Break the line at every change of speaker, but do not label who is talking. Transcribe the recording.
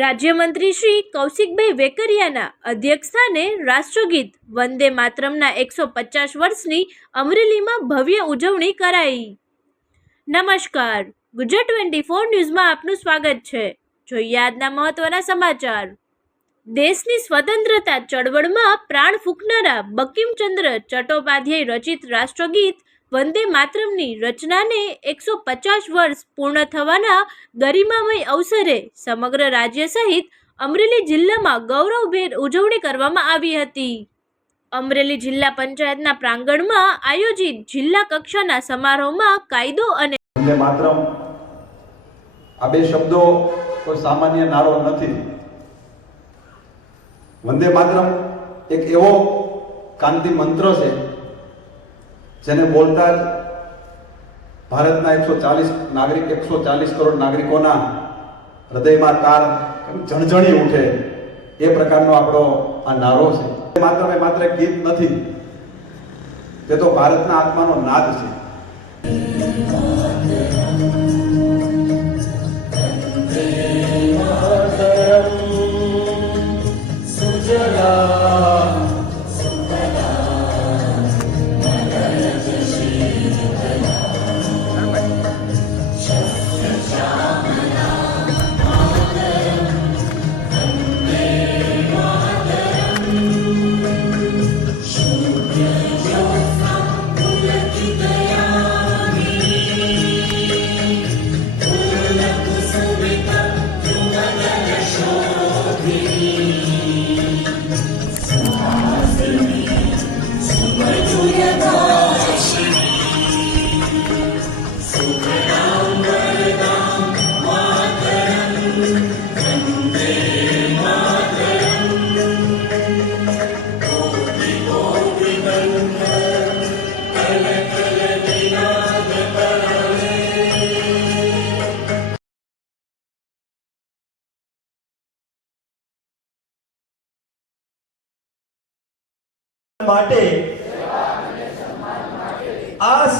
રાજ્યમંત્રી શ્રી કૌશિકભાઈ વેકરિયાના અધ્યક્ષસ્થાને રાષ્ટ્રગીત વંદે માતરમના એકસો પચાસ વર્ષની અમરેલીમાં ભવ્ય ઉજવણી કરાઈ. નમસ્કાર. ગુજરાત ટ્વેન્ટી ફોર ન્યૂઝમાં આપનું સ્વાગત છે. જોઈએ આજના મહત્વના સમાચાર. દેશની સ્વતંત્રતા ચળવળમાં પ્રાણ ફૂંકનારા બકીમચંદ્ર ચટ્ટોપાધ્યાય રચિત રાષ્ટ્રગીત વંદે માતરમની રચનાને એકસો પચાસ વર્ષ પૂર્ણ થવાના ગરિમામય અવસરે સમગ્ર રાજ્ય સહિત અમરેલી જિલ્લામાં ગૌરવભેર ઉજવણી કરવામાં આવી હતી. અમરેલી જિલ્લા પંચાયતના પ્રાંગણમાં આયોજિત જિલ્લા કક્ષાના સમારોહમાં કાયદો અને
વંદે માતરમ, આ બે શબ્દો કોઈ સામાન્ય નારો નથી. વંદે માતરમ એક એવો કાંતિ મંત્ર છે જેને બોલતા જ ભારતના એકસો ચાલીસ નાગરિક, એકસો ચાલીસ કરોડ નાગરિકોના હૃદયમાં તાર જણજણી ઉઠે. એ પ્રકારનો આપણો આ નારો છે. માત્ર એ માત્ર એક ગીત નથી. તે તો ભારતના આત્માનો નાદ છે.
માટે આ